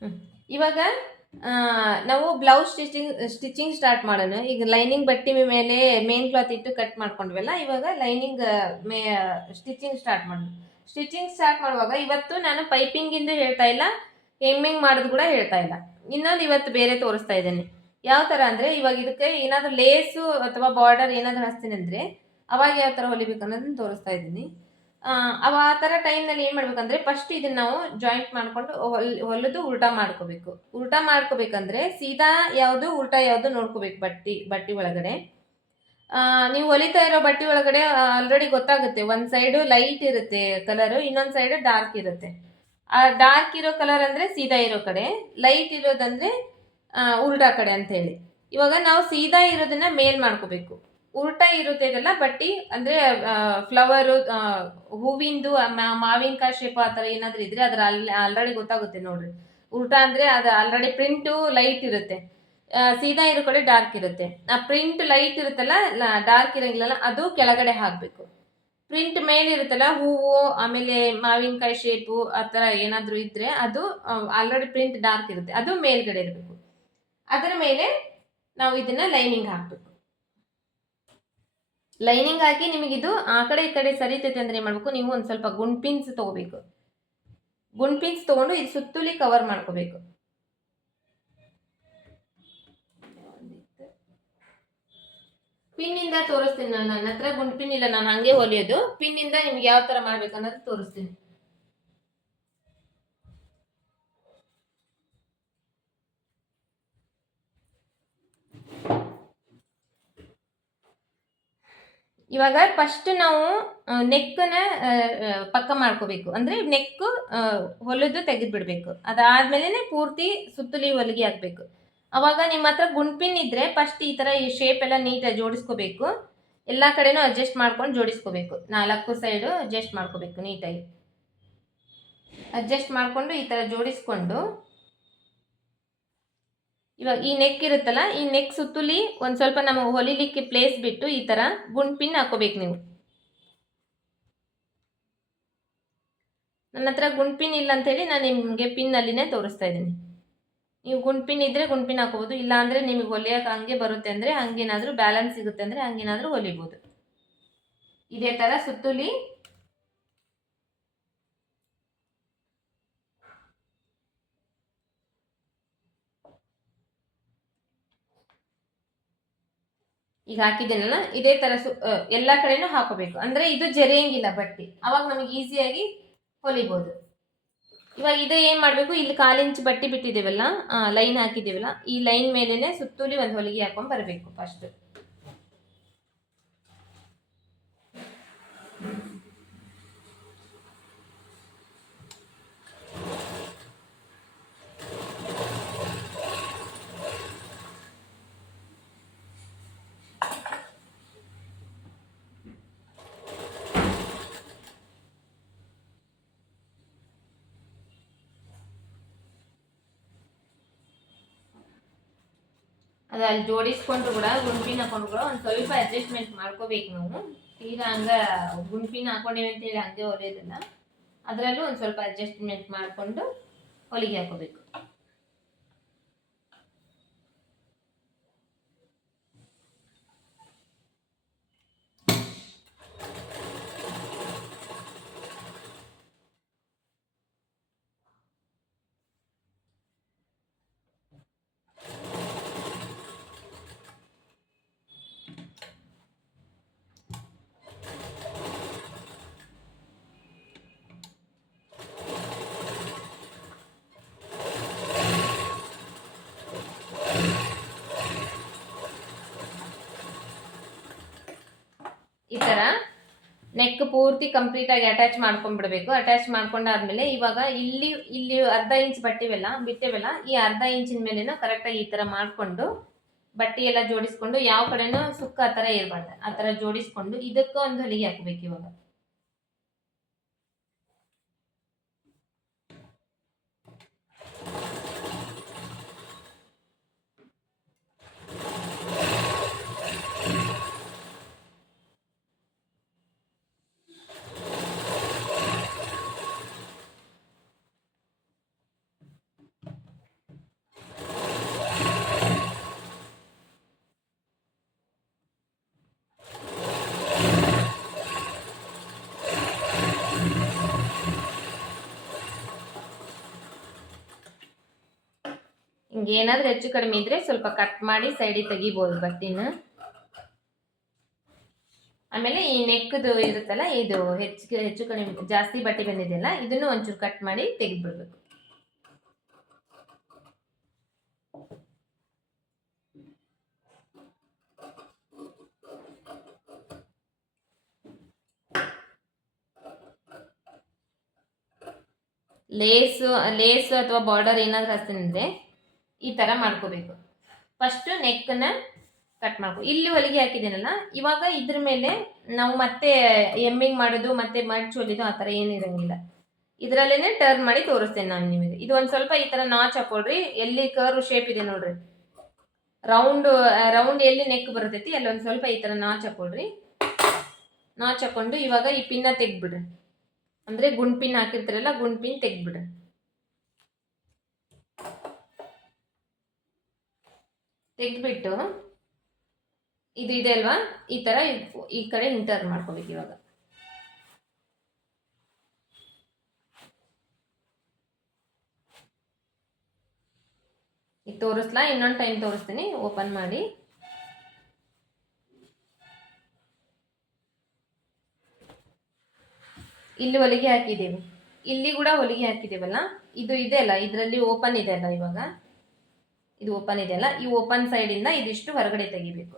ಹ್ಮ್. ಇವಾಗ ನಾವು blouse stitching start ಮಾಡೋಣ. ಈಗ ಲೈನಿಂಗ್ ಬಟ್ಟೆ ಮೇಲೆ ಮೇನ್ ಕ್ಲಾತ್ ಇಟ್ಟು ಕಟ್ ಮಾಡ್ಕೊಂಡ್ವಲ್ಲ, ಇವಾಗ ಲೈನಿಂಗ್ ಮೇ ಸ್ಟಿಚಿಂಗ್ ಸ್ಟಾರ್ಟ್ ಮಾಡೋಣ. ಸ್ಟಿಚಿಂಗ್ ಸ್ಟಾರ್ಟ್ ಮಾಡುವಾಗ ಇವತ್ತು ನಾನು ಪೈಪಿಂಗ್ ಇಂದು ಹೇಳ್ತಾ ಇಲ್ಲ, ಹೆಮ್ಮಿಂಗ್ ಮಾಡೋದು ಕೂಡ ಹೇಳ್ತಾ ಇಲ್ಲ. ಇನ್ನೊಂದು ಇವತ್ತು ಬೇರೆ ತೋರಿಸ್ತಾ ಇದ್ದೇನೆ. ಯಾವ ತರ ಅಂದ್ರೆ, ಇವಾಗ ಇದಕ್ಕೆ ಏನಾದ್ರು ಲೇಸು ಅಥವಾ ಬಾರ್ಡರ್ ಏನಾದ್ರು ಹಚ್ತೀನಿ ಅಂದ್ರೆ ಅವಾಗ ಯಾವ ತರ ಹೊಲಿಬೇಕು ಅನ್ನೋದನ್ನ ತೋರಿಸ್ತಾ ಇದ್ದೀನಿ. ಆ ಥರ ಟೈಮ್ನಲ್ಲಿ ಏನು ಮಾಡ್ಬೇಕಂದ್ರೆ, ಫಸ್ಟ್ ಇದನ್ನ ನಾವು ಜಾಯಿಂಟ್ ಮಾಡ್ಕೊಂಡು ಹೊಲಿದು ಉಲ್ಟಾ ಮಾಡ್ಕೋಬೇಕು. ಉಲ್ಟಾ ಮಾಡ್ಕೋಬೇಕಂದ್ರೆ ಸೀದಾ ಯಾವುದು ಉಲ್ಟಾ ಯಾವುದು ನೋಡ್ಕೋಬೇಕು. ಬಟ್ಟಿ ಒಳಗಡೆ ನೀವು ಹೊಲಿತಾ ಇರೋ ಬಟ್ಟೆ ಒಳಗಡೆ ಆಲ್ರೆಡಿ ಗೊತ್ತಾಗುತ್ತೆ. ಒಂದ್ ಸೈಡು ಲೈಟ್ ಇರುತ್ತೆ ಕಲರ್, ಇನ್ನೊಂದ್ ಸೈಡ್ ಡಾರ್ಕ್ ಇರುತ್ತೆ. ಆ ಡಾರ್ಕ್ ಇರೋ ಕಲರ್ ಅಂದ್ರೆ ಸೀದಾ ಇರೋ ಕಡೆ, ಲೈಟ್ ಇರೋದಂದ್ರೆ ಉಲ್ಟಾ ಕಡೆ ಅಂತ ಹೇಳಿ. ಇವಾಗ ನಾವು ಸೀದಾ ಇರೋದನ್ನ ಮೇಲ್ ಮಾಡ್ಕೋಬೇಕು. ಉಲ್ಟಾ ಇರುತ್ತೆ ಇದೆಲ್ಲ ಬಟ್ಟಿ ಅಂದ್ರೆ ಫ್ಲವರು, ಹೂವಿಂದು, ಮಾವಿನಕಾಯಿ ಶೇಪ್ ಆ ಥರ ಏನಾದ್ರು ಇದ್ರೆ ಅದ್ರ ಆಲ್ರೆಡಿ ಗೊತ್ತಾಗುತ್ತೆ ನೋಡ್ರಿ. ಉಲ್ಟಾ ಅಂದ್ರೆ ಅದು ಆಲ್ರೆಡಿ ಪ್ರಿಂಟು ಲೈಟ್ ಇರುತ್ತೆ, ಸೀದಾ ಇರೋ ಕಡೆ ಡಾರ್ಕ್ ಇರುತ್ತೆ. ಆ ಪ್ರಿಂಟ್ ಲೈಟ್ ಇರುತ್ತಲ್ಲ, ಡಾರ್ಕ್ ಇರಂಗಿಲ್ಲಲ್ಲ, ಅದು ಕೆಳಗಡೆ ಹಾಕಬೇಕು. ಪ್ರಿಂಟ್ ಮೇಲೆ ಇರುತ್ತಲ್ಲ, ಹೂವು ಆಮೇಲೆ ಮಾವಿನಕಾಯಿ ಶೇಪು ಆ ಥರ ಏನಾದರೂ ಇದ್ರೆ ಅದು ಆಲ್ರೆಡಿ ಪ್ರಿಂಟ್ ಡಾರ್ಕ್ ಇರುತ್ತೆ, ಅದು ಮೇಲ್ಗಡೆ ಇರಬೇಕು. ಅದರ ಮೇಲೆ ನಾವು ಇದನ್ನ ಲೈನಿಂಗ್ ಹಾಕಬೇಕು. ಲೈನಿಂಗ್ ಹಾಕಿ ನಿಮಗಿದು ಆ ಕಡೆ ಈ ಕಡೆ ಸರಿತೈತೆ ಅಂದ್ರೆ ಏನು ಮಾಡಬೇಕು, ನೀವು ಒಂದು ಸ್ವಲ್ಪ ಗುಂಡ್ಪಿನ್ಸ್ ತಗೋಬೇಕು. ಗುಂಡ್ಪಿನ್ಸ್ ತಗೊಂಡು ಇದು ಸುತ್ತಲಿ ಕವರ್ ಮಾಡ್ಕೋಬೇಕು. ಪಿನ್ನಿಂದ ತೋರಿಸ್ತೀನಿ ನಾನು. ನನ್ನ ಹತ್ರ ಗುಂಡ್ಪಿನ್ ಇಲ್ಲ, ನಾನು ಹಂಗೆ ಹೊಲಿಯೋದು. ಪಿನ್ನಿಂದ ನಿಮ್ಗೆ ಯಾವ ತರ ಮಾಡ್ಬೇಕು ಅನ್ನೋದು ತೋರಿಸ್ತೀನಿ. ಇವಾಗ ಫಸ್ಟ್ ನಾವು ನೆಕ್ಕನ್ನ ಪಕ್ಕ ಮಾಡ್ಕೋಬೇಕು. ಅಂದ್ರೆ ನೆಕ್ ಹೊಲಿದು ತೆಗೆದು ಬಿಡ್ಬೇಕು. ಅದಾದ್ಮೇಲೆ ಪೂರ್ತಿ ಸುತ್ತಲಿ ಹೊಲಿಗೆ ಹಾಕ್ಬೇಕು. ಅವಾಗ ನಿಮ್ಮ ಹತ್ರ ಗುಂಡ್ಪಿನ್ ಇದ್ರೆ ಫಸ್ಟ್ ಈ ತರ ಈ ಶೇಪ್ ಎಲ್ಲ ನೀಟಾಗಿ ಜೋಡಿಸ್ಕೋಬೇಕು. ಎಲ್ಲಾ ಕಡೆನೂ ಅಡ್ಜಸ್ಟ್ ಮಾಡ್ಕೊಂಡು ಜೋಡಿಸ್ಕೋಬೇಕು. 4 ಸೈಡು ಅಡ್ಜಸ್ಟ್ ಮಾಡ್ಕೋಬೇಕು ನೀಟಾಗಿ. ಅಡ್ಜಸ್ಟ್ ಮಾಡ್ಕೊಂಡು ಈ ತರ ಜೋಡಿಸ್ಕೊಂಡು, ಇವಾಗ ಈ ನೆಕ್ ಇರುತ್ತಲ್ಲ, ಈ ನೆಕ್ ಸುತ್ತಲಿ ಒಂದ್ ಸ್ವಲ್ಪ ನಮಗೆ ಹೊಲಿಲಿಕ್ಕೆ ಪ್ಲೇಸ್ ಬಿಟ್ಟು ಈ ತರ ಗುಂಡ್ಪಿನ್ ಹಾಕೋಬೇಕು ನೀವು. ನನ್ನ ಹತ್ರ ಗುಂಡ್ಪಿನ್ ಇಲ್ಲ ಅಂತ ಹೇಳಿ ನಾನು ನಿಮಗೆ ಪಿನ್ ಅಲ್ಲಿನೇ ತೋರಿಸ್ತಾ ಇದ್ದೀನಿ. ನೀವು ಗುಂಡ್ಪಿನ್ ಇದ್ರೆ ಗುಂಡ್ಪಿನ್ ಹಾಕೋಬಹುದು, ಇಲ್ಲ ಅಂದ್ರೆ ನಿಮಗೆ ಹೊಲಿಯಕ್ಕೆ ಹಂಗೆ ಬರುತ್ತೆ ಅಂದ್ರೆ ಹಂಗೇನಾದ್ರೂ ಬ್ಯಾಲೆನ್ಸ್ ಸಿಗುತ್ತೆ ಅಂದ್ರೆ ಹಂಗೇನಾದ್ರೂ ಹೊಲಿಬಹುದು. ಇದೇ ತರ ಸುತ್ತಲಿ ಈಗ ಹಾಕಿದ್ದೇನಲ್ಲ, ಇದೇ ತರ ಎಲ್ಲಾ ಕಡೆನೂ ಹಾಕೋಬೇಕು. ಅಂದ್ರೆ ಇದು ಜರಿಯಂಗಿಲ್ಲ ಬಟ್ಟೆ, ಅವಾಗ ನಮಗೆ ಈಸಿಯಾಗಿ ಹೊಲಿಬಹುದು. ಇವಾಗ ಇದು ಏನ್ ಮಾಡ್ಬೇಕು, ಇಲ್ಲಿ 1/4 ಇಂಚ್ ಬಟ್ಟೆ ಬಿಟ್ಟಿದ್ದೇವಲ್ಲ, ಲೈನ್ ಹಾಕಿದ್ದೇವಲ್ಲ, ಈ ಲೈನ್ ಮೇಲೆನೆ ಸುತ್ತಲಿ ಒಂದು ಹೊಲಿಗೆ ಹಾಕೊಂಡ್ ಬರಬೇಕು ಫಸ್ಟ್. ಅದು ಅಲ್ಲಿ ಜೋಡಿಸ್ಕೊಂಡ್ರು ಕೂಡ, ಗುಂಪಿನ ಹಾಕೊಂಡ್ರು ಕೂಡ ಒಂದು ಸ್ವಲ್ಪ ಅಡ್ಜಸ್ಟ್ಮೆಂಟ್ ಮಾಡ್ಕೋಬೇಕು ನಾವು. ತೀರಾ ಹಂಗ ಗುಂಪಿನ ಹಾಕೊಂಡಿವಿ ಅಂತೇಳಿ ಹಂಗೆ ಹೊಲಿಯೋದಿಲ್ಲ. ಅದರಲ್ಲೂ ಒಂದು ಸ್ವಲ್ಪ ಅಡ್ಜಸ್ಟ್ಮೆಂಟ್ ಮಾಡಿಕೊಂಡು ಹೊಲಿಗೆ ಹಾಕೋಬೇಕು. ಈ ತರ ನೆಕ್ ಪೂರ್ತಿ ಕಂಪ್ಲೀಟ್ ಆಗಿ ಅಟ್ಯಾಚ್ ಮಾಡ್ಕೊಂಡ್ಬಿಡ್ಬೇಕು. ಅಟ್ಯಾಚ್ ಮಾಡ್ಕೊಂಡಾದ್ಮೇಲೆ ಇವಾಗ ಇಲ್ಲಿ ಇಲ್ಲಿ ಅರ್ಧ ಇಂಚ್ ಬಿಟ್ಟೆವಲ್ಲ, ಈ ಅರ್ಧ ಇಂಚಿನ ಮೇಲೆನೂ ಕರೆಕ್ಟಾಗಿ ಈ ತರ ಮಾಡ್ಕೊಂಡು ಬಟ್ಟೆ ಎಲ್ಲ ಜೋಡಿಸ್ಕೊಂಡು, ಯಾವ ಕಡೆನೂ ಸುಕ್ಕ ಆ ತರ ಇರಬಾರ್ದು, ಆ ತರ ಜೋಡಿಸ್ಕೊಂಡು ಇದಕ್ಕೂ ಒಂದು ಹೊಲಿಗೆ ಹಾಕ್ಬೇಕು ಇವಾಗ. ಹಿಂಗೆ ಏನಾದರೂ ಹೆಚ್ಚು ಕಡಿಮೆ ಇದ್ದರೆ ಸ್ವಲ್ಪ ಕಟ್ ಮಾಡಿ ಸೈಡಿಗೆ ತೆಗಿಬೋದು ಬಟ್ಟೆನ. ಆಮೇಲೆ ಈ ನೆಕ್ದು ಇರುತ್ತಲ್ಲ, ಇದು ಹೆಚ್ಚು ಕಡಿಮೆ ಜಾಸ್ತಿ ಬಟ್ಟೆ ಬಂದಿದೆಯಲ್ಲ, ಇದನ್ನು ಒಂಚೂರು ಕಟ್ ಮಾಡಿ ತೆಗೆದ್ಬಿಡ್ಬೇಕು. ಲೇಸು ಅಥವಾ ಬಾರ್ಡರ್ ಏನಾದರೂ ಹಚ್ತಿದ್ರೆ ಈ ಥರ ಮಾಡ್ಕೋಬೇಕು. ಫಸ್ಟು ನೆಕ್ಕನ್ನು ಕಟ್ ಮಾಡ್ಕೊ. ಇಲ್ಲಿ ಹೊಲಿಗೆ ಹಾಕಿದ್ದೀನಲ್ಲ, ಇವಾಗ ಇದ್ರ ಮೇಲೆ ನಾವು ಮತ್ತೆ ಎಮ್ಮಿಂಗ್ ಮಾಡೋದು ಮತ್ತೆ ಮಡ್ಚ್ ಹೊಲಿದು ಆ ಥರ ಏನಿರಂಗಿಲ್ಲ. ಇದರಲ್ಲೇ ಟರ್ನ್ ಮಾಡಿ ತೋರಿಸ್ತೇನೆ ನಾನು ನಿಮಗೆ. ಇದು ಒಂದು ಸ್ವಲ್ಪ ಈ ಥರ ನಾಚ್ ಹಾಕೊಳ್ರಿ. ಎಲ್ಲಿ ಕರ್ವ್ ಶೇಪ್ ಇದೆ ನೋಡ್ರಿ, ರೌಂಡ್ ಎಲ್ಲಿ ನೆಕ್ ಬರ್ತೈತಿ ಅಲ್ಲಿ ಒಂದು ಸ್ವಲ್ಪ ಈ ಥರ ನಾಚ್ ಹಾಕೊಳ್ರಿ. ನಾಚ್ ಹಾಕೊಂಡು ಇವಾಗ ಈ ಪಿನ್ನ ತೆಗ್ದ್ಬಿಡ್ರಿ. ಅಂದರೆ ಗುಂಡ್ ಪಿನ್ ಹಾಕಿರ್ತೀರಲ್ಲ, ಗುಂಡ್ ಪಿನ್ ತೆಗ್ದ್ಬಿಡ್ರಿ. ತೆಗ್ದ್ಬಿಟ್ಟು ಇದು ಇದೆ ಅಲ್ವಾ, ಈ ಥರ ಈ ಕಡೆ ಟರ್ನ್ ಮಾಡ್ಕೋಬೇಕು. ಇವಾಗ ಈಗ ತೋರಿಸ್ಲಾ, ಇನ್ನೊಂದು ಟೈಮ್ ತೋರಿಸ್ತೀನಿ. ಓಪನ್ ಮಾಡಿ ಇಲ್ಲಿ ಹೊಲಿಗೆ ಹಾಕಿದ್ದೇವೆ, ಇಲ್ಲಿ ಕೂಡ ಹೊಲಿಗೆ ಹಾಕಿದ್ದೇವಲ್ಲ, ಇದು ಇದೆ ಅಲ್ಲ, ಇದರಲ್ಲಿ ಓಪನ್ ಇದೆ ಅಲ್ಲ, ಇವಾಗ ಇದು ಓಪನ್ ಇದೆ ಅಲ್ಲ, ಈ ಓಪನ್ ಸೈಡಿಂದ ಇದಿಷ್ಟು ಹೊರಗಡೆ ತೆಗಿಬೇಕು.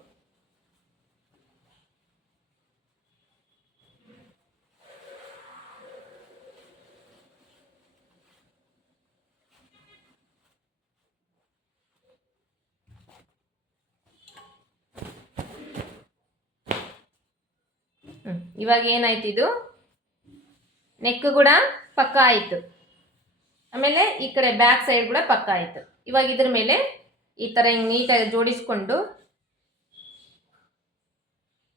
ಇವಾಗ ಏನಾಯ್ತು, ಇದು ನೆಕ್ ಕೂಡ ಪಕ್ಕ ಆಯಿತು. ಆಮೇಲೆ ಈ ಕಡೆ ಬ್ಯಾಕ್ ಸೈಡ್ ಕೂಡ ಪಕ್ಕ ಆಯಿತು. ಇವಾಗ ಇದ್ರ ಮೇಲೆ ಈ ಥರ ಹಿಂಗೆ ನೀಟಾಗಿ ಜೋಡಿಸ್ಕೊಂಡು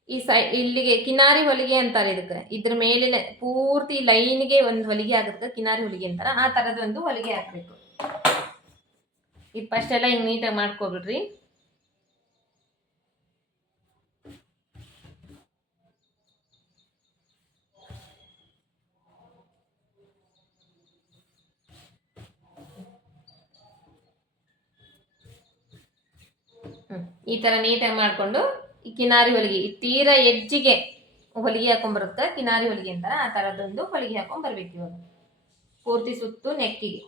ಈ ಇಲ್ಲಿಗೆ ಕಿನಾರಿ ಹೊಲಿಗೆ ಅಂತಾರೆ ಇದಕ್ಕೆ. ಇದ್ರ ಮೇಲೆ ಪೂರ್ತಿ ಲೈನ್ಗೆ ಒಂದು ಹೊಲಿಗೆ ಆಗುತ್ತೆ, ಕಿನಾರಿ ಹೊಲಿಗೆ ಅಂತಾರೆ. ಆ ಥರದ ಒಂದು ಹೊಲಿಗೆ ಹಾಕಬೇಕು. ಇದು ಫಸ್ಟ್ ಎಲ್ಲ ಹಿಂಗೆ ನೀಟಾಗಿ ಮಾಡ್ಕೊಬಿಡ್ರಿ. ಈ ಥರ ನೀಟಾಗಿ ಮಾಡಿಕೊಂಡು ಈ ಕಿನಾರಿ ಹೊಲಿಗೆ, ತೀರಾ ಎಡ್ಜಿಗೆ ಹೊಲಿಗೆ ಹಾಕೊಂಡ್ಬರುತ್ತೆ, ಕಿನಾರಿ ಹೊಲಿಗೆ ಅಂತಾರೆ. ಆ ಥರದೊಂದು ಹೊಲಿಗೆ ಹಾಕೊಂಡ್ ಬರ್ಬೇಕು. ಇವಾಗ ಪೂರ್ತಿ ಸುತ್ತು ನೆಕ್ಕಿಗೆ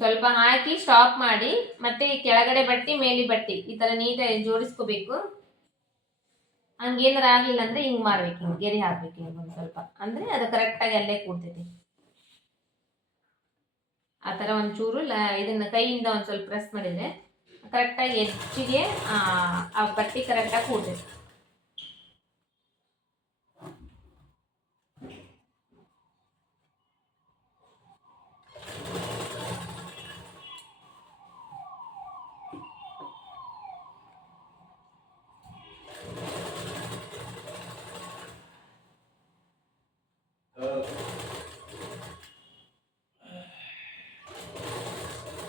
ಸ್ವಲ್ಪ ಹಾಕಿ ಸ್ಟಾಪ್ ಮಾಡಿ ಮತ್ತೆ ಈ ಕೆಳಗಡೆ ಬಟ್ಟಿ ಮೇಲಿ ಬಟ್ಟಿ ಈ ಥರ ನೀಟಾಗಿ ಜೋಡಿಸ್ಕೋಬೇಕು. ಹಂಗೇನಾರ ಆಗಲಿಲ್ಲ ಅಂದರೆ ಹಿಂಗೆ ಮಾಡ್ಬೇಕು, ಹಿಂಗೆ ಗೆರೆ ಹಾಕ್ಬೇಕು ಹಿಂಗೆ ಒಂದು ಸ್ವಲ್ಪ, ಅಂದರೆ ಅದು ಕರೆಕ್ಟಾಗಿ ಅಲ್ಲೇ ಕೂಡ್ತೈತಿ. ಆ ಥರ ಒಂಚೂರು ಇದನ್ನು ಕೈಯಿಂದ ಒಂದು ಸ್ವಲ್ಪ ಪ್ರೆಸ್ ಮಾಡಿದರೆ ಕರೆಕ್ಟಾಗಿ ಎಡ್ಜಿಗೆ ಆ ಬಟ್ಟೆ ಕರೆಕ್ಟಾಗಿ ಕೂಡ್ತೈತಿ.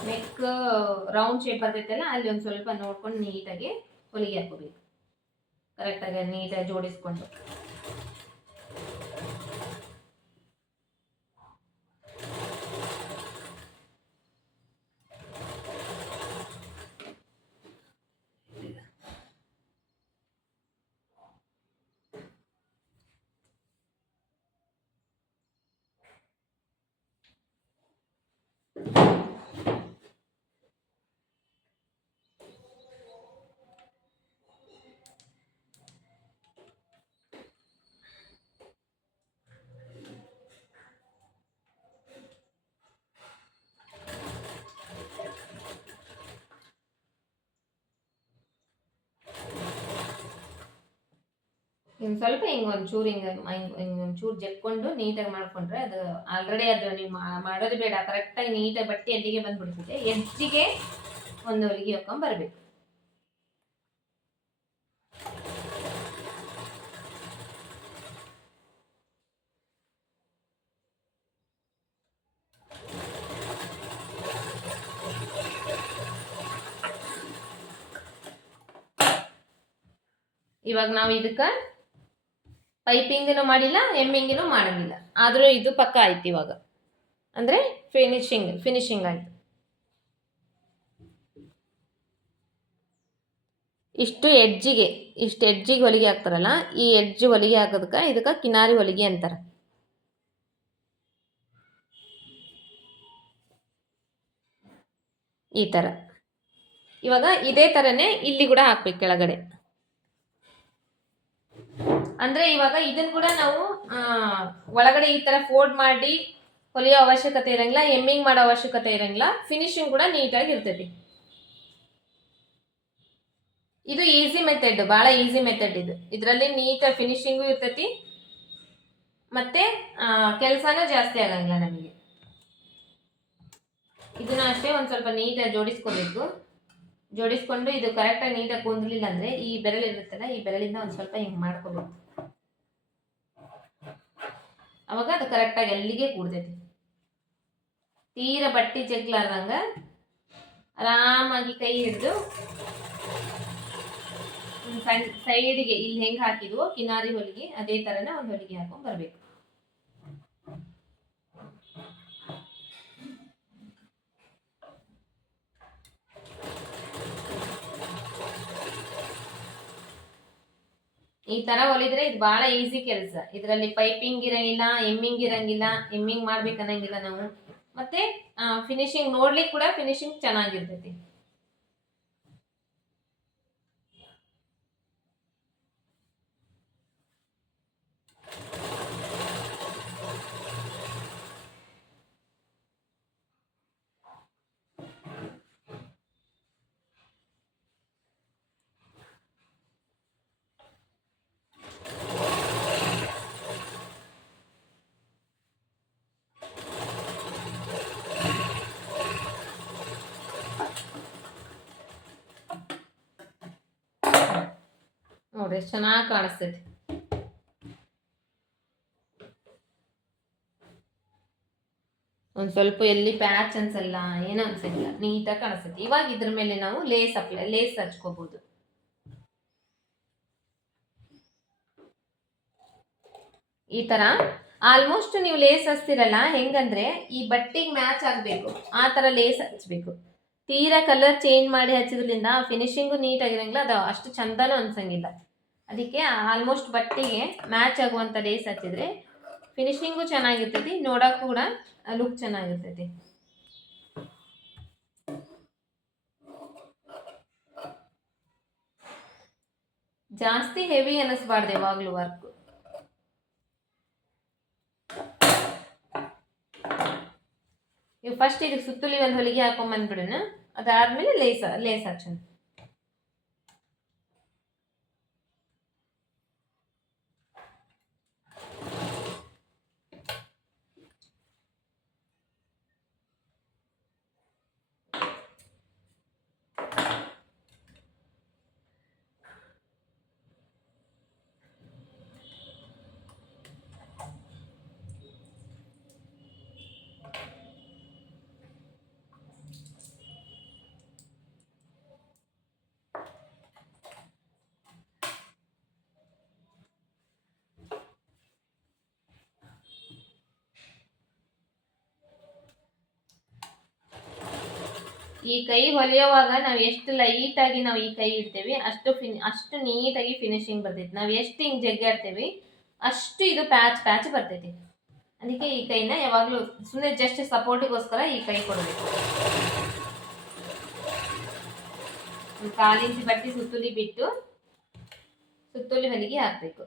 ನೆಕ್ ರೌಂಡ್ ಶೇಪ್ ಬರ್ತೈತಲ್ಲ, ಅಲ್ಲಿ ಒಂದು ಸ್ವಲ್ಪ ನೋಡ್ಕೊಂಡು ನೀಟಾಗಿ ಹೊಲಿಗೆ ಹಾಕೋಬೇಕು. ಕರೆಕ್ಟಾಗಿ ನೀಟಾಗಿ ಜೋಡಿಸ್ಕೊಂಡು ಹಿಂಗೆ ಸ್ವಲ್ಪ ಹಿಂಗೆ ಒಂಚೂರು ಒಂಚೂರು ಜಕ್ಕೊಂಡು ನೀಟಾಗಿ ಮಾಡ್ಕೊಂಡ್ರೆ ಅದು ಆಲ್ರೆಡಿ ಅದು ನೀವು ಮಾಡೋದು ಬೇಡ, ಕರೆಕ್ಟಾಗಿ ನೀಟಾಗಿ ಬಟ್ಟೆ ಎಲ್ಲಿಗೆ ಬಂದ್ಬಿಡ್ತೈತೆ. ಎಡ್ಜಿಗೆ ಒಂದು ಹೊಲಿಗೆ ಹಾಕೊಂಡು ಬರಬೇಕು. ಇವಾಗ ನಾವು ಇದಕ್ಕೆ ಪೈಪಿಂಗನು ಮಾಡಿಲ್ಲ, ಎಮ್ಮಿಂಗನು ಮಾಡಂಗಿಲ್ಲ. ಆದರೂ ಇದು ಪಕ್ಕ ಆಯ್ತು ಇವಾಗ. ಅಂದರೆ ಫಿನಿಶಿಂಗ್ ಆಯಿತು. ಇಷ್ಟು ಎಡ್ಜಿಗೆ ಹೊಲಿಗೆ ಹಾಕ್ತಾರಲ್ಲ, ಈ ಎಡ್ಜ್ ಹೊಲಿಗೆ ಹಾಕೋದಕ್ಕೆ ಇದಕ್ಕೆ ಕಿನಾರಿ ಹೊಲಿಗೆ ಅಂತಾರೆ. ಈ ಥರ. ಇವಾಗ ಇದೇ ಥರನೇ ಇಲ್ಲಿ ಕೂಡ ಹಾಕ್ಬೇಕು ಕೆಳಗಡೆ. ಅಂದರೆ ಇವಾಗ ಇದನ್ನು ಕೂಡ ನಾವು ಒಳಗಡೆ ಈ ಥರ ಫೋಲ್ಡ್ ಮಾಡಿ ಹೊಲಿಯೋ ಅವಶ್ಯಕತೆ ಇರಂಗಿಲ್ಲ, ಎಮ್ಮಿಂಗ್ ಮಾಡೋ ಅವಶ್ಯಕತೆ ಇರಂಗಿಲ್ಲ. ಫಿನಿಶಿಂಗ್ ಕೂಡ ನೀಟಾಗಿ ಇರ್ತೈತಿ. ಇದು ಈಸಿ ಮೆಥಡ್, ಭಾಳ ಈಸಿ ಮೆಥಡ್ ಇದು. ಇದರಲ್ಲಿ ನೀಟಾಗಿ ಫಿನಿಶಿಂಗು ಇರ್ತೈತಿ, ಮತ್ತೆ ಕೆಲಸನೂ ಜಾಸ್ತಿ ಆಗಂಗಿಲ್ಲ ನಮಗೆ. ಇದನ್ನ ಅಷ್ಟೇ ಒಂದು ಸ್ವಲ್ಪ ನೀಟಾಗಿ ಜೋಡಿಸ್ಕೊಂಡು ಇದು ಕರೆಕ್ಟಾಗಿ ನೀಟಾಗಿ ಕುಂದಲಿಲ್ಲ ಅಂದರೆ ಈ ಬೆರಳು ಇರುತ್ತಲ್ಲ, ಈ ಬೆರಳಿಂದ ಒಂದು ಸ್ವಲ್ಪ ಹಿಂಗೆ ಮಾಡ್ಕೋಬೇಕು. ಅವಾಗ ಅದು ಕರೆಕ್ಟಾಗಿ ಎಲ್ಲಿಗೆ ಕೂಡ್ತೈತಿ. ತೀರ ಬಟ್ಟೆ ಜಗ್ಲಾರ್ದಂಗ ಆರಾಮಾಗಿ ಕೈ ಹಿಡಿದು ಸೈಡಿಗೆ ಇಲ್ಲಿ ಹೆಂಗೆ ಹಾಕಿದ್ವೋ ಕಿನಾರಿ ಹೊಲಿಗೆ ಅದೇ ಥರನ ಒಂದು ಹೊಲಿಗೆ ಹಾಕೊಂಡು ಬರಬೇಕು. ಈ ಥರ ಹೊಲಿದ್ರೆ ಇದು ಭಾಳ ಈಸಿ ಕೆಲಸ. ಇದರಲ್ಲಿ ಪೈಪಿಂಗ್ ಇರಂಗಿಲ್ಲ, ಎಮ್ಮಿಂಗ್ ಮಾಡ್ಬೇಕನ್ನಂಗಿಲ್ಲ ನಾವು. ಮತ್ತೆ ಫಿನಿಶಿಂಗ್ ನೋಡ್ಲಿಕ್ಕೆ ಕೂಡ ಫಿನಿಶಿಂಗ್ ಚೆನ್ನಾಗಿರ್ತೈತಿ. ನೋಡ್ರಿ ಚೆನ್ನಾಗಿ ಕಾಣಿಸ್ತೈತಿ. ಒಂದು ಸ್ವಲ್ಪ ಎಲ್ಲಿ ಪ್ಯಾಚ್ ಅನ್ಸಲ್ಲ, ಏನೂ ಅನ್ಸಂಗಿಲ್ಲ, ನೀಟಾಗಿ ಕಾಣಿಸ್ತೈತಿ. ಇವಾಗ ಇದ್ರ ಮೇಲೆ ನಾವು ಲೇಸ್ ಹಚ್ಕೋಬಹುದು. ಈ ತರ ಆಲ್ಮೋಸ್ಟ್ ನೀವು ಲೇಸ್ ಹಚ್ತಿರಲ್ಲ, ಹೆಂಗಂದ್ರೆ ಈ ಬಟ್ಟೆಗೆ ಮ್ಯಾಚ್ ಆಗಬೇಕು ಆ ಥರ ಲೇಸ್ ಹಚ್ಬೇಕು. ತೀರಾ ಕಲರ್ ಚೇಂಜ್ ಮಾಡಿ ಹಚ್ಚಿದ್ರಿಂದ ಫಿನಿಶಿಂಗು ನೀಟಾಗಿರಂಗಿಲ್ಲ, ಅದು ಅಷ್ಟು ಚಂದನೂ ಅನ್ಸಂಗಿಲ್ಲ. ಅದಕ್ಕೆ ಆಲ್ಮೋಸ್ಟ್ ಬಟ್ಟೆಗೆ ಮ್ಯಾಚ್ ಆಗುವಂಥ ಲೇಸ್ ಹಚ್ಚಿದ್ರೆ ಫಿನಿಶಿಂಗು ಚೆನ್ನಾಗಿರ್ತೈತಿ, ನೋಡೋಕ್ಕೂ ಕೂಡ ಲುಕ್ ಚೆನ್ನಾಗಿರ್ತೈತಿ. ಜಾಸ್ತಿ ಹೆವಿ ಅನ್ನಿಸ್ಬಾರ್ದು ಯಾವಾಗಲೂ ವರ್ಕ್. ಇವು ಫಸ್ಟ್ ಇದಕ್ಕೆ ಸುತ್ತಲಿ ಒಂದು ಹೊಲಿಗೆ ಹಾಕೊಂಡ್ಬಂದ್ಬಿಡೋಣ, ಅದಾದ್ಮೇಲೆ ಲೇಸ್ ಹಚ್ಚೋಣ. ಈ ಕೈ ಹೊಲಿಯೋವಾಗ ನಾವು ಎಷ್ಟು ಲೈಟಾಗಿ ನಾವು ಈ ಕೈ ಇಡ್ತೇವೆ ಅಷ್ಟು ನೀಟಾಗಿ ಫಿನಿಶಿಂಗ್ ಬರ್ತೈತಿ. ನಾವು ಎಷ್ಟು ಹಿಂಗೆ ಜಗ್ಗಾಡ್ತೇವೆ ಅಷ್ಟು ಇದು ಪ್ಯಾಚ್ ಬರ್ತೈತಿ. ಅದಕ್ಕೆ ಈ ಕೈನ ಯಾವಾಗಲೂ ಸುಮ್ಮನೆ ಜಸ್ಟ್ ಸಪೋರ್ಟಿಗೋಸ್ಕರ ಈ ಕೈ ಕೊಡಬೇಕು. ಒಂದು 1/4 ಇಂಚ್ ಬಟ್ಟೆ ಸುತ್ತುಲಿ ಬಿಟ್ಟು ಸುತ್ತುಲಿ ಹೊಲಿಗೆ ಹಾಕಬೇಕು.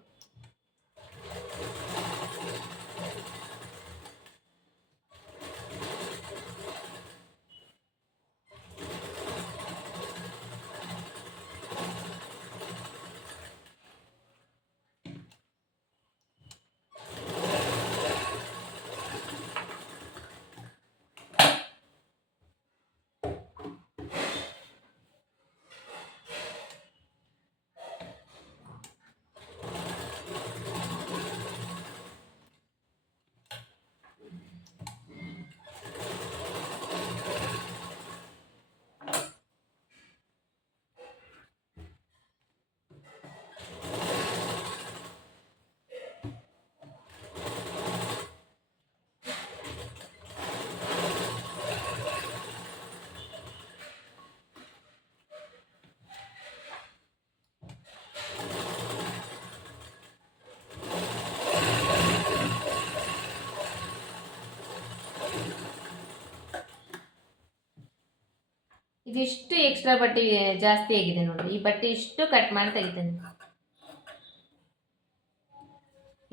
ಇದಿಷ್ಟು ಎಕ್ಸ್ಟ್ರಾ ಬಟ್ಟೆ ಜಾಸ್ತಿ ಆಗಿದೆ ನೋಡಿ. ಈ ಬಟ್ಟೆ ಇಷ್ಟು ಕಟ್ ಮಾಡಿ ತೆಗಿತೇನೆ.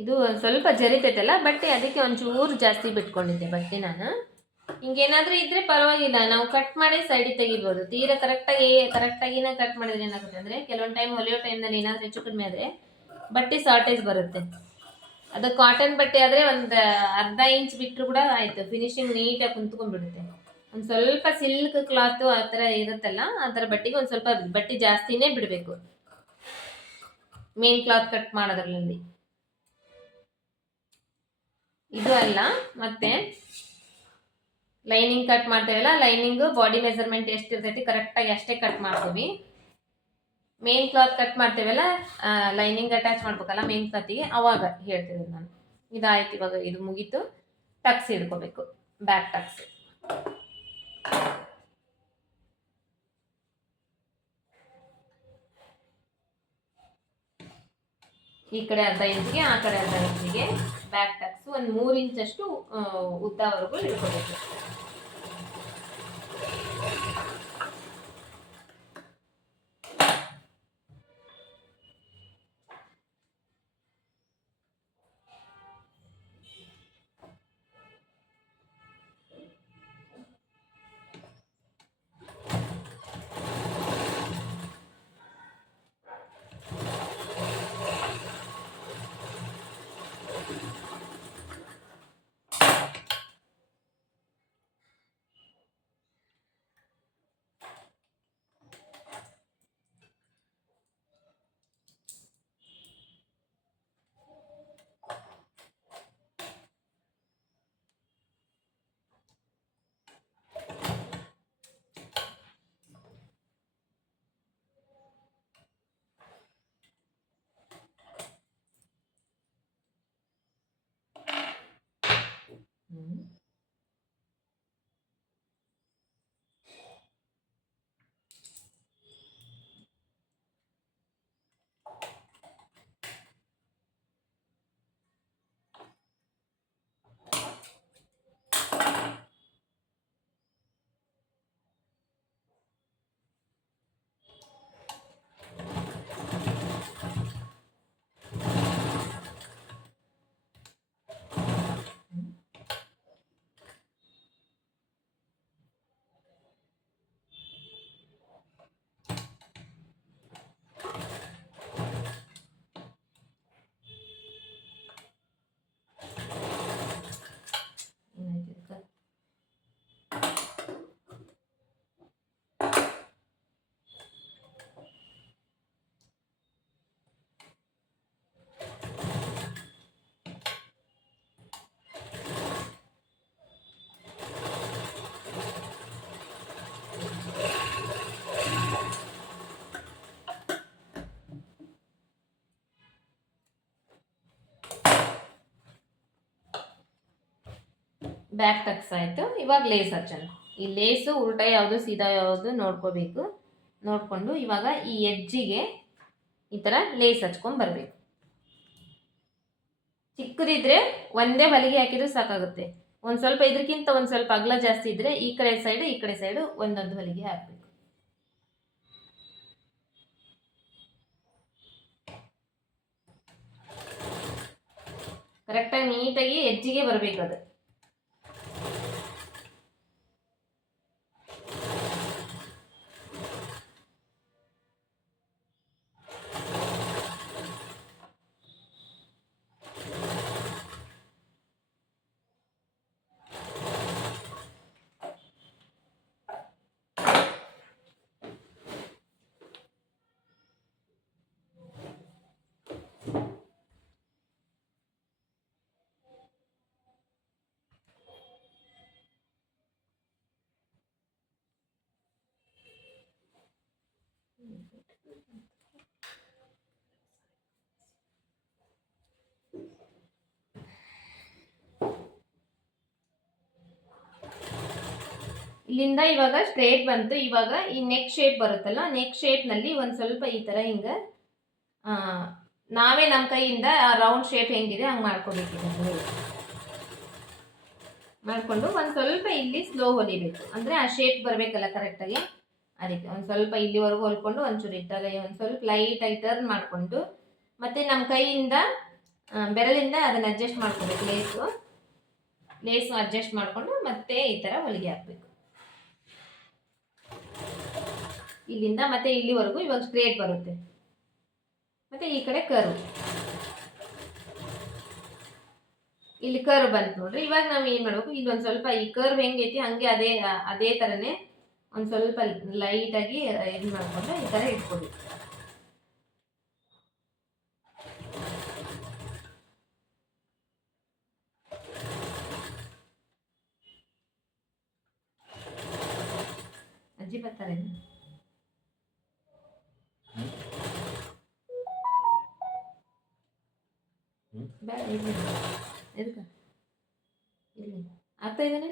ಇದು ಸ್ವಲ್ಪ ಜರಿತೈತಲ್ಲ ಬಟ್ಟೆ, ಅದಕ್ಕೆ ಒಂಚೂರು ಜಾಸ್ತಿ ಬಿಟ್ಕೊಂಡಿದ್ದೆ ಬಟ್ಟೆ ನಾನು. ಹಿಂಗೇನಾದ್ರೂ ಇದ್ರೆ ಪರವಾಗಿಲ್ಲ, ನಾವು ಕಟ್ ಮಾಡಿ ಸೈಡಿಗೆ ತೆಗಿಬೋದು. ತೀರಾ ಕರೆಕ್ಟಾಗಿನ ಕಟ್ ಮಾಡಿದ್ರೆ ಏನಾಗುತ್ತೆ ಅಂದರೆ ಕೆಲವೊಂದು ಟೈಮ್ ಹೊಲಿಯೋ ಟೈಮ್ನಲ್ಲಿ ಏನಾದರೂ ಹೆಚ್ಚು ಕಡಿಮೆ ಆದರೆ ಬಟ್ಟೆ ಶಾರ್ಟೇಜ್ ಬರುತ್ತೆ. ಅದು ಕಾಟನ್ ಬಟ್ಟೆ ಆದರೆ ಒಂದು ಅರ್ಧ ಇಂಚ್ ಬಿಟ್ಟರು ಕೂಡ ಆಯಿತು, ಫಿನಿಶಿಂಗ್ ನೀಟಾಗಿ ಕುಂತ್ಕೊಂಡ್ಬಿಡುತ್ತೆ. ಒಂದು ಸ್ವಲ್ಪ ಸಿಲ್ಕ್ ಕ್ಲಾತು ಆ ಥರ ಇರುತ್ತಲ್ಲ, ಆ ಥರ ಬಟ್ಟೆಗೆ ಒಂದು ಸ್ವಲ್ಪ ಬಟ್ಟೆ ಜಾಸ್ತಿನೇ ಬಿಡಬೇಕು ಮೇನ್ ಕ್ಲಾತ್ ಕಟ್ ಮಾಡೋದ್ರಲ್ಲಿ. ಇದು ಅಲ್ಲ, ಮತ್ತೆ ಲೈನಿಂಗ್ ಕಟ್ ಮಾಡ್ತೇವಲ್ಲ, ಲೈನಿಂಗು ಬಾಡಿ ಮೆಜರ್ಮೆಂಟ್ ಎಷ್ಟಿರ್ತೈತಿ ಕರೆಕ್ಟಾಗಿ ಅಷ್ಟೇ ಕಟ್ ಮಾಡ್ತೀವಿ. ಮೇನ್ ಕ್ಲಾತ್ ಕಟ್ ಮಾಡ್ತೇವಲ್ಲ, ಲೈನಿಂಗ್ ಅಟ್ಯಾಚ್ ಮಾಡ್ಬೇಕಲ್ಲ ಮೇನ್ ಕ್ಲಾತಿಗೆ, ಅವಾಗ ಹೇಳ್ತಿರೋದು ನಾನು. ಇದಾಯ್ತು, ಇವಾಗ ಇದು ಮುಗೀತು. ಟಕ್ಸ್ ಹಿಡ್ಕೋಬೇಕು, ಬ್ಯಾಕ್ ಟಕ್ಸ್. ಈ ಕಡೆ ಅರ್ಧ ಇಂಚಿಗೆ, ಆ ಕಡೆ ಅರ್ಧ ಇಂಚಿಗೆ ಬ್ಯಾಕ್ ಟಕ್ಸ್ ಒಂದು 3 ಇಂಚಷ್ಟು ಉದ್ದವರೆಗೂ ಹಿಡ್ಕೋಬೇಕು. ಬ್ಯಾಕ್ ಟಕ್ಸ್ ಆಯಿತು. ಇವಾಗ ಲೇಸ್ ಹಚ್ಚೋಣ. ಈ ಲೇಸು ಉಲ್ಟಾ ಯಾವುದು ಸೀದಾ ಯಾವುದು ನೋಡ್ಕೋಬೇಕು. ನೋಡಿಕೊಂಡು ಇವಾಗ ಈ ಎಡ್ಜಿಗೆ ಈ ಥರ ಲೇಸ್ ಹಚ್ಕೊಂಡು ಬರಬೇಕು. ಚಿಕ್ಕದಿದ್ರೆ ಒಂದೇ ಹೊಲಿಗೆ ಹಾಕಿದ್ರು ಸಾಕಾಗುತ್ತೆ. ಒಂದು ಸ್ವಲ್ಪ ಇದಕ್ಕಿಂತ ಒಂದು ಸ್ವಲ್ಪ ಅಗಲ ಜಾಸ್ತಿ ಇದ್ದರೆ ಈ ಕಡೆ ಸೈಡು ಒಂದೊಂದು ಹೊಲಿಗೆ ಹಾಕಬೇಕು. ಕರೆಕ್ಟಾಗಿ ನೀಟಾಗಿ ಎಡ್ಜಿಗೆ ಬರಬೇಕು ಅದು. ಇಲ್ಲಿಂದ ಇವಾಗ ಸ್ಟ್ರೇಟ್ ಬಂತು. ಇವಾಗ ಈ ನೆಕ್ ಶೇಪ್ ಬರುತ್ತಲ್ಲ, ನೆಕ್ ಶೇಪ್ನಲ್ಲಿ ಒಂದು ಸ್ವಲ್ಪ ಈ ಥರ ಹಿಂಗೆ ನಾವೇ ನಮ್ಮ ಕೈಯಿಂದ ಆ ರೌಂಡ್ ಶೇಪ್ ಹೆಂಗಿದೆ ಹಂಗೆ ಮಾಡ್ಕೋಬೇಕಿದೆ. ಮಾಡಿಕೊಂಡು ಒಂದು ಸ್ವಲ್ಪ ಇಲ್ಲಿ ಸ್ಲೋ ಹೊಲಿಬೇಕು, ಅಂದರೆ ಆ ಶೇಪ್ ಬರಬೇಕಲ್ಲ ಕರೆಕ್ಟಾಗಿ. ಅದಕ್ಕೆ ಒಂದು ಸ್ವಲ್ಪ ಇಲ್ಲಿವರೆಗೂ ಹೊಲ್ಕೊಂಡು ಒಂಚೂರು ಇಟ್ಟಾಗ ಒಂದು ಸ್ವಲ್ಪ ಲೈಟಾಗಿ ಟರ್ನ್ ಮಾಡಿಕೊಂಡು ಮತ್ತು ನಮ್ಮ ಕೈಯಿಂದ ಬೆರಳಿಂದ ಅದನ್ನು ಅಡ್ಜಸ್ಟ್ ಮಾಡ್ಕೋಬೇಕು. ಲೇಸು ಅಡ್ಜಸ್ಟ್ ಮಾಡಿಕೊಂಡು ಮತ್ತೆ ಈ ಥರ ಹೊಲಿಗೆ ಹಾಕಬೇಕು. ಇಲ್ಲಿಂದ ಮತ್ತೆ ಇಲ್ಲಿವರೆಗೂ ಇವಾಗ ಸ್ಟ್ರೇಟ್ ಬರುತ್ತೆ. ಮತ್ತು ಈ ಕಡೆ ಕರ್ವ್, ಇಲ್ಲಿ ಕರ್ವ್ ಬಂತು ನೋಡ್ರಿ. ಇವಾಗ ನಾವು ಏನು ಮಾಡಬೇಕು, ಇಲ್ಲೊಂದು ಸ್ವಲ್ಪ ಈ ಕರ್ವ್ ಹೆಂಗೈತಿ ಹಂಗೆ ಅದೇ ಥರನೇ ಒಂದು ಸ್ವಲ್ಪ ಲೈಟಾಗಿ ಇದು ಮಾಡಿಕೊಂಡು ಈ ಥರ ಇಟ್ಕೊಡಿ. ಅಜ್ಜಿ ಬರ್ತಾರೆ ಬೇಡ ಇಲ್ಲಿ ಎದಕ್ಕೆ ಇಲ್ಲಿ ಆಗ್ತಾ ಇದ್ದಾನೆ.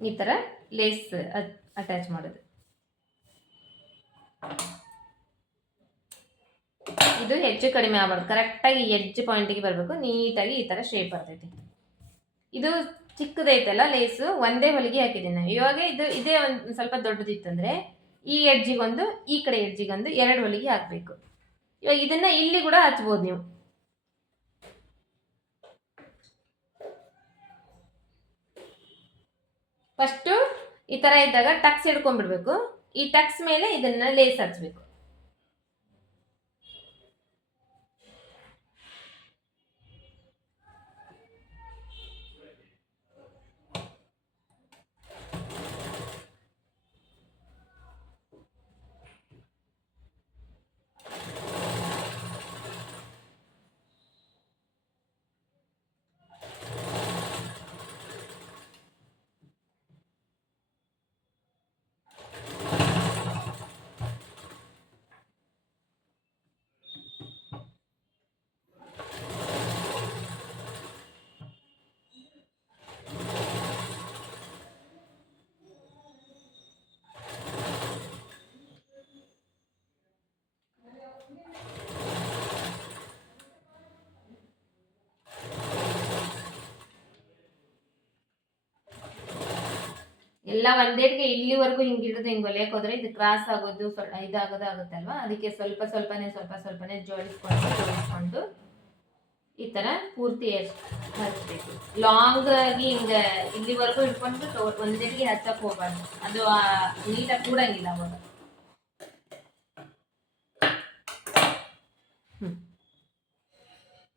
ಈ ಥರ ಲೇಸ್ ಅಟ್ಯಾಚ್ ಮಾಡೋದು. ಇದು ಹೆಚ್ಚು ಕಡಿಮೆ ಆಗಬಾರ್ದು, ಕರೆಕ್ಟಾಗಿ ಎಡ್ಜ್ ಪಾಯಿಂಟಿಗೆ ಬರಬೇಕು. ನೀಟಾಗಿ ಈ ಥರ ಶೇಪ್ ಬರ್ತೈತಿ. ಇದು ಚಿಕ್ಕದೈತಲ್ಲ ಲೇಸು, ಒಂದೇ ಹೊಲಿಗೆ ಹಾಕಿದ್ದೀನಿ. ಇವಾಗ ಇದೇ ಒಂದು ಸ್ವಲ್ಪ ದೊಡ್ಡದಿತ್ತಂದರೆ ಈ ಎಡ್ಜಿಗೊಂದು ಈ ಕಡೆ ಎಡ್ಜಿಗೊಂದು 2 ಹೊಲಿಗೆ ಹಾಕಬೇಕು. ಇವಾಗ ಇದನ್ನು ಇಲ್ಲಿ ಕೂಡ ಹಚ್ಬೋದು ನೀವು. ಫಸ್ಟು ಈ ಥರ ಇದ್ದಾಗ ಟಕ್ಸ್ ಹಿಡ್ಕೊಂಡ್ಬಿಡ್ಬೇಕು. ಈ ಟಕ್ಸ್ ಮೇಲೆ ಇದನ್ನು ಲೇಸ್ ಹಚ್ಚಬೇಕು. ಎಲ್ಲ ಒಂದೇಟ್ಗೆ ಇಲ್ಲಿವರೆಗೂ ಹಿಂಗೆ ಹಿಡಿದು ಹಿಂಗೆ ಹೊಲಿಯಕ್ಕೆ ಹೋದ್ರೆ ಇದು ಕ್ರಾಸ್ ಆಗೋದು ಇದಾಗೋದು ಆಗುತ್ತಲ್ವ. ಅದಕ್ಕೆ ಸ್ವಲ್ಪನೇ ಜೋಡಿಸ್ಕೊಂಡು ಈ ಥರ ಪೂರ್ತಿ ಹಚ್ಚಬೇಕು. ಲಾಂಗ್ ಆಗಿ ಹಿಂಗೆ ಇಲ್ಲಿವರೆಗೂ ಇಟ್ಕೊಂಡು ಒಂದೇಟಿಗೆ ಹಚ್ಚಕ್ಕೆ ಹೋಗ್ಬಾರ್ದು, ಅದು ನೀಟಾಗಿ ಕೂಡಂಗಿಲ್ಲ ಅವಾಗ.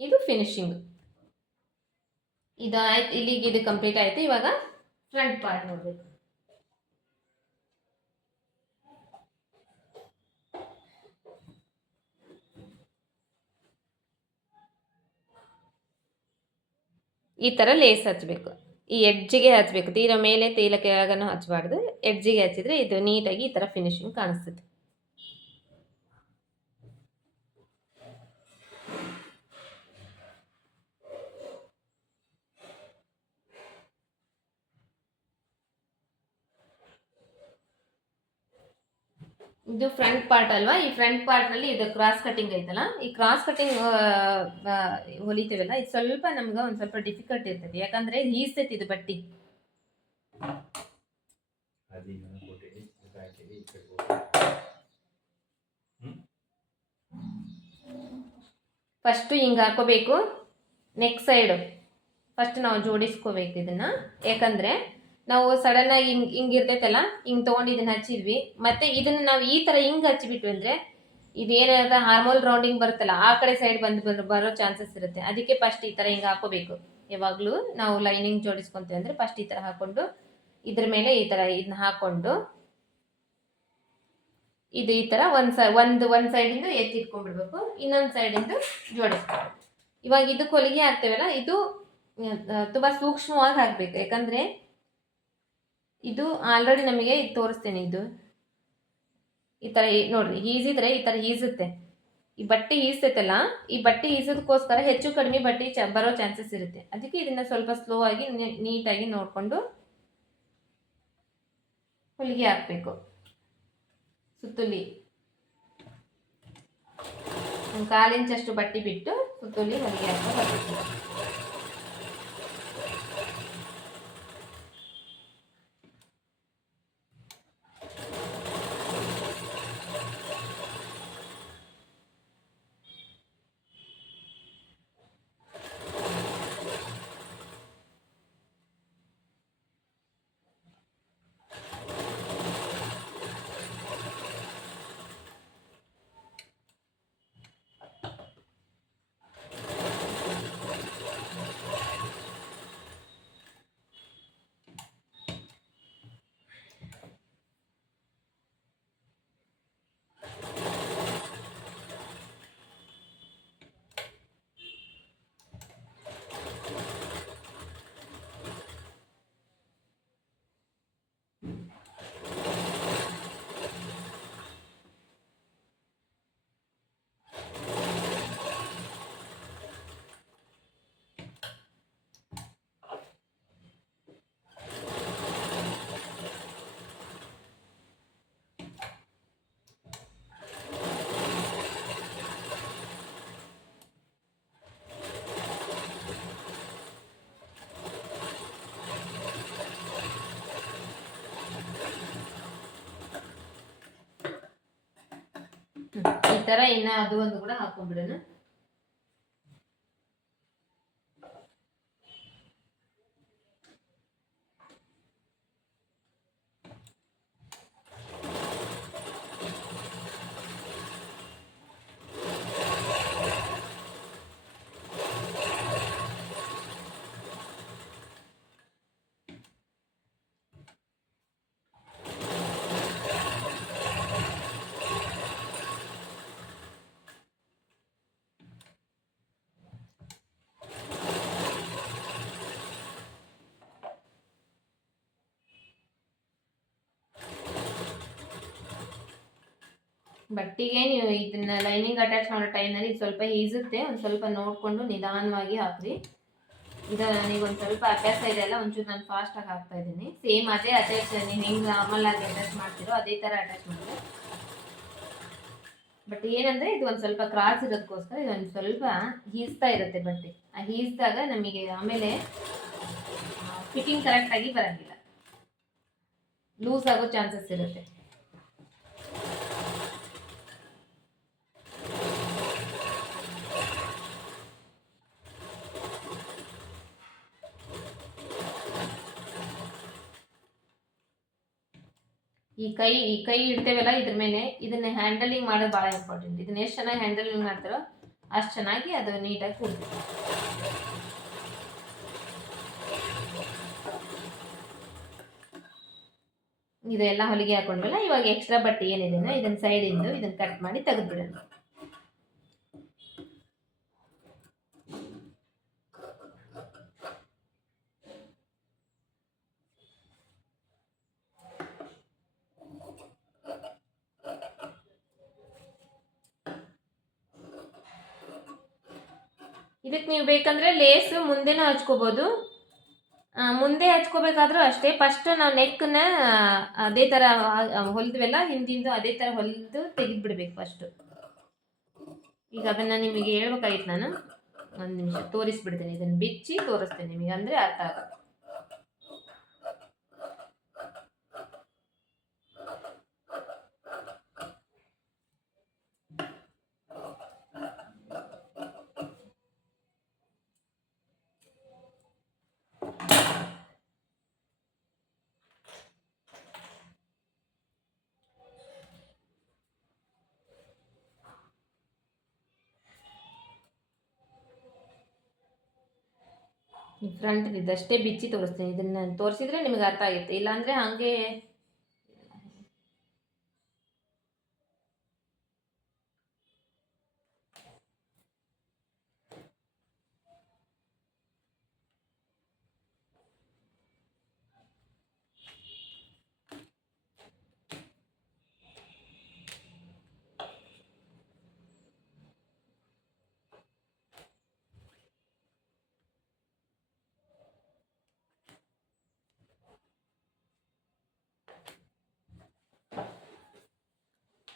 ಇದು ಫಿನಿಶಿಂಗ್. ಇದು ಆಯ್ತು, ಇಲ್ಲಿಗೆ ಇದು ಕಂಪ್ಲೀಟ್ ಆಯಿತು. ಇವಾಗ ಫ್ರಂಟ್ ಪಾರ್ಟ್ ನೋಡಬೇಕು. ಈ ಥರ ಲೇಸ್ ಹಚ್ಚಬೇಕು. ಈ ಎಡ್ಜಿಗೆ ಹಚ್ಚಬೇಕು, ತೀರ ಮೇಲೆ ತೀರ ಕೆಳಗನ್ನು ಹಚ್ಚಬಾರ್ದು. ಎಡ್ಜಿಗೆ ಹಚ್ಚಿದ್ರೆ ಇದು ನೀಟಾಗಿ ಈ ಥರ ಫಿನಿಶಿಂಗ್ ಕಾಣಿಸ್ತದೆ. ಇದು ಫ್ರಂಟ್ ಪಾರ್ಟ್ ಅಲ್ವಾ. ಈ ಫ್ರಂಟ್ ಪಾರ್ಟ್ನಲ್ಲಿ ಇದು ಕ್ರಾಸ್ ಕಟಿಂಗ್ ಐತಲ್ಲ, ಈ ಕ್ರಾಸ್ ಕಟಿಂಗ್ ಹೊಲಿತೀವಲ್ಲ, ಇದು ಸ್ವಲ್ಪ ನಮ್ಗೆ ಒಂದು ಸ್ವಲ್ಪ ಡಿಫಿಕಲ್ಟ್ ಇರ್ತದೆ. ಯಾಕಂದರೆ ಹೀಸ್ತೈತಿ ಇದು ಬಟ್ಟೆ. ಫಸ್ಟು ಹಿಂಗೆ ಹಾಕೋಬೇಕು. ನೆಕ್ ಸೈಡು ಫಸ್ಟ್ ನಾವು ಜೋಡಿಸ್ಕೋಬೇಕು ಇದನ್ನು. ಯಾಕಂದರೆ ನಾವು ಸಡನ್ನಾಗಿ ಹಿಂಗಿರ್ತೈತಲ್ಲ, ಹಿಂಗೆ ತೊಗೊಂಡು ಇದನ್ನು ಹಚ್ಚಿದ್ವಿ, ಮತ್ತು ಇದನ್ನು ನಾವು ಈ ಥರ ಹಿಂಗೆ ಹಚ್ಚಿಬಿಟ್ವಿ ಅಂದರೆ ಇದೇನಾದ ಹಾರ್ಮೋಲ್ ರೌಂಡಿಂಗ್ ಬರುತ್ತಲ್ಲ, ಆ ಕಡೆ ಸೈಡ್ ಬರೋ ಚಾನ್ಸಸ್ ಇರುತ್ತೆ. ಅದಕ್ಕೆ ಫಸ್ಟ್ ಈ ಥರ ಹಿಂಗೆ ಹಾಕೋಬೇಕು. ಯಾವಾಗಲೂ ನಾವು ಲೈನಿಂಗ್ ಜೋಡಿಸ್ಕೊತೀವಿ ಅಂದರೆ ಫಸ್ಟ್ ಈ ಥರ ಹಾಕ್ಕೊಂಡು ಇದ್ರ ಮೇಲೆ ಈ ಥರ ಇದನ್ನ ಹಾಕ್ಕೊಂಡು ಇದು ಈ ಥರ ಒಂದು ಸೈಡಿಂದ ಎತ್ತಿಟ್ಕೊಂಡ್ಬಿಡ್ಬೇಕು, ಇನ್ನೊಂದು ಸೈಡಿಂದ ಜೋಡಿಸ್ಬೇಕು. ಇವಾಗ ಇದಕ್ಕೆ ಹೊಲಿಗೆ ಹಾಕ್ತೇವಲ್ಲ, ಇದು ತುಂಬ ಸೂಕ್ಷ್ಮವಾಗಿ ಹಾಕಬೇಕು. ಯಾಕಂದರೆ ಇದು ಆಲ್ರೆಡಿ ನಮಗೆ ತೋರಿಸ್ತೇನೆ. ಇದು ಈ ಥರ ನೋಡ್ರಿ ಈಸಿದ್ರೆ ಈ ಥರ ಈಸುತ್ತೆ. ಈ ಬಟ್ಟೆ ಈಸ್ತೈತಲ್ಲ, ಈ ಬಟ್ಟೆ ಈಸೋದಕ್ಕೋಸ್ಕರ ಹೆಚ್ಚು ಕಡಿಮೆ ಬಟ್ಟೆ ಬರೋ ಚಾನ್ಸಸ್ ಇರುತ್ತೆ. ಅದಕ್ಕೆ ಇದನ್ನ ಸ್ವಲ್ಪ ಸ್ಲೋ ಆಗಿ ನೀಟಾಗಿ ನೋಡಿಕೊಂಡು ಹೊಲಿಗೆ ಹಾಕಬೇಕು. ಸುತ್ತುಲಿ 1/4 ಇಂಚಷ್ಟು ಬಟ್ಟೆ ಬಿಟ್ಟು ಸುತ್ತುಲಿ ಹೊಲಿಗೆ ಹಾಕೋ ಬರಬೇಕು. ಈ ತರ ಇನ್ನ ಅದು ಒಂದು ಕೂಡ ಹಾಕೊಂಡ್ಬಿಡೋಣ. ಬಟ್ಟೆಗೆ ನೀವು ಇದನ್ನ ಲೈನಿಂಗ್ ಅಟ್ಯಾಚ್ ಮಾಡೋ ಟೈಮ್ನಲ್ಲಿ ಸ್ವಲ್ಪ ಈಸುತ್ತೆ, ಒಂದು ಸ್ವಲ್ಪ ನೋಡಿಕೊಂಡು ನಿಧಾನವಾಗಿ ಹಾಕ್ರಿ. ಇದು ನನಗೆ ಒಂದು ಸ್ವಲ್ಪ ಅಭ್ಯಾಸ ಇದೆ ಅಲ್ಲ, ಒಂಚೂರು ನಾನು ಫಾಸ್ಟಾಗಿ ಹಾಕ್ತಾ ಇದ್ದೀನಿ. ಸೇಮ್ ಅದೇ ಅಟ್ಯಾಚ್ ನೀವು ಹೆಂಗೆ ನಾರ್ಮಲ್ ಆಗಿ ಅಟ್ಯಾಚ್ ಮಾಡ್ತೀರೋ ಅದೇ ಥರ ಅಟ್ಯಾಚ್ ಮಾಡಿದೆ. ಬಟ್ ಏನಂದರೆ ಇದು ಒಂದು ಸ್ವಲ್ಪ ಕ್ರಾಸ್ ಇರೋದಕ್ಕೋಸ್ಕರ ಇದೊಂದು ಸ್ವಲ್ಪ ಹೀಸ್ತಾ ಇರುತ್ತೆ ಬಟ್ಟೆ. ಆ ಹೀಸ್ದಾಗ ನಮಗೆ ಆಮೇಲೆ ಫಿಟ್ಟಿಂಗ್ ಕರೆಕ್ಟಾಗಿ ಬರೋಂಗಿಲ್ಲ, ಲೂಸ್ ಆಗೋ ಚಾನ್ಸಸ್ ಇರುತ್ತೆ. ಈ ಕೈ ಇಡ್ತೇವಲ್ಲ ಇದ್ರ ಮೇಲೆ, ಇದನ್ನ ಹ್ಯಾಂಡಲಿಂಗ್ ಮಾಡೋದು ಭಾಳ ಇಂಪಾರ್ಟೆಂಟ್. ಇದನ್ನ ಎಷ್ಟು ಚೆನ್ನಾಗಿ ಹ್ಯಾಂಡಲಿಂಗ್ ಮಾಡ್ತಾರೋ ಅಷ್ಟು ಚೆನ್ನಾಗಿ ಅದು ನೀಟಾಗಿ ಕೂಡುತ್ತೆ. ಇದೆಲ್ಲ ಹೊಲಿಗೆ ಹಾಕೊಂಡ್ವಲ್ಲ, ಇವಾಗ ಎಕ್ಸ್ಟ್ರಾ ಬಟ್ಟೆ ಏನಿದೆ ಇದನ್ನ ಸೈಡಿಂದ ಇದನ್ನ ಕಟ್ ಮಾಡಿ ತೆಗೆದ್ಬಿಡೋಣ. ಇದಕ್ಕೆ ನೀವು ಬೇಕಂದ್ರೆ ಲೇಸ್ ಮುಂದೆನೂ ಹಚ್ಕೋಬೋದು. ಮುಂದೆ ಹಚ್ಕೋಬೇಕಾದ್ರೂ ಅಷ್ಟೇ, ಫಸ್ಟ್ ನಾವು ನೆಕ್ಕನ್ನ ಅದೇ ಥರ ಹೊಲಿದ್ವೆಲ್ಲ ಹಿಂದಿಂದು ಅದೇ ಥರ ಹೊಲಿದು ತೆಗೆದುಬಿಡ್ಬೇಕು ಫಸ್ಟು. ಈಗ ಅದನ್ನು ನಿಮಗೆ ಹೇಳ್ಬೇಕಾಗಿತ್ತು, ನಾನು ಒಂದು ನಿಮಿಷ ತೋರಿಸ್ಬಿಡ್ತೇನೆ. ಇದನ್ನು ಬಿಚ್ಚಿ ತೋರಿಸ್ತೇನೆ ನಿಮಗೆ, ಅಂದರೆ ಅರ್ಥ ಆಗುತ್ತೆ. ಫ್ರಂಟ್ ಇದಷ್ಟೇ ಬಿಚ್ಚಿ ತೋರಿಸ್ತೀನಿ. ಇದನ್ನು ತೋರಿಸಿದ್ರೆ ನಿಮಗೆ ಅರ್ಥ ಆಗುತ್ತೆ, ಇಲ್ಲಾಂದರೆ ಹಾಗೆ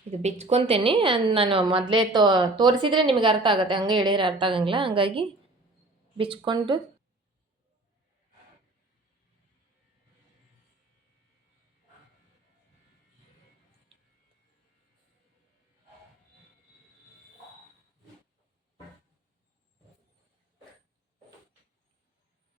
ಇದು ಬಿಚ್ಕೊತೀನಿ ನಾನು ಮೊದಲೇ ತೋರಿಸಿದ್ರೆ ನಿಮಗೆ ಅರ್ಥ ಆಗುತ್ತೆ, ಹಂಗೆ ಹೇಳಿದ್ರೆ ಅರ್ಥ ಆಗಂಗಿಲ್ಲ, ಹಂಗಾಗಿ ಬಿಚ್ಕೊಂಡು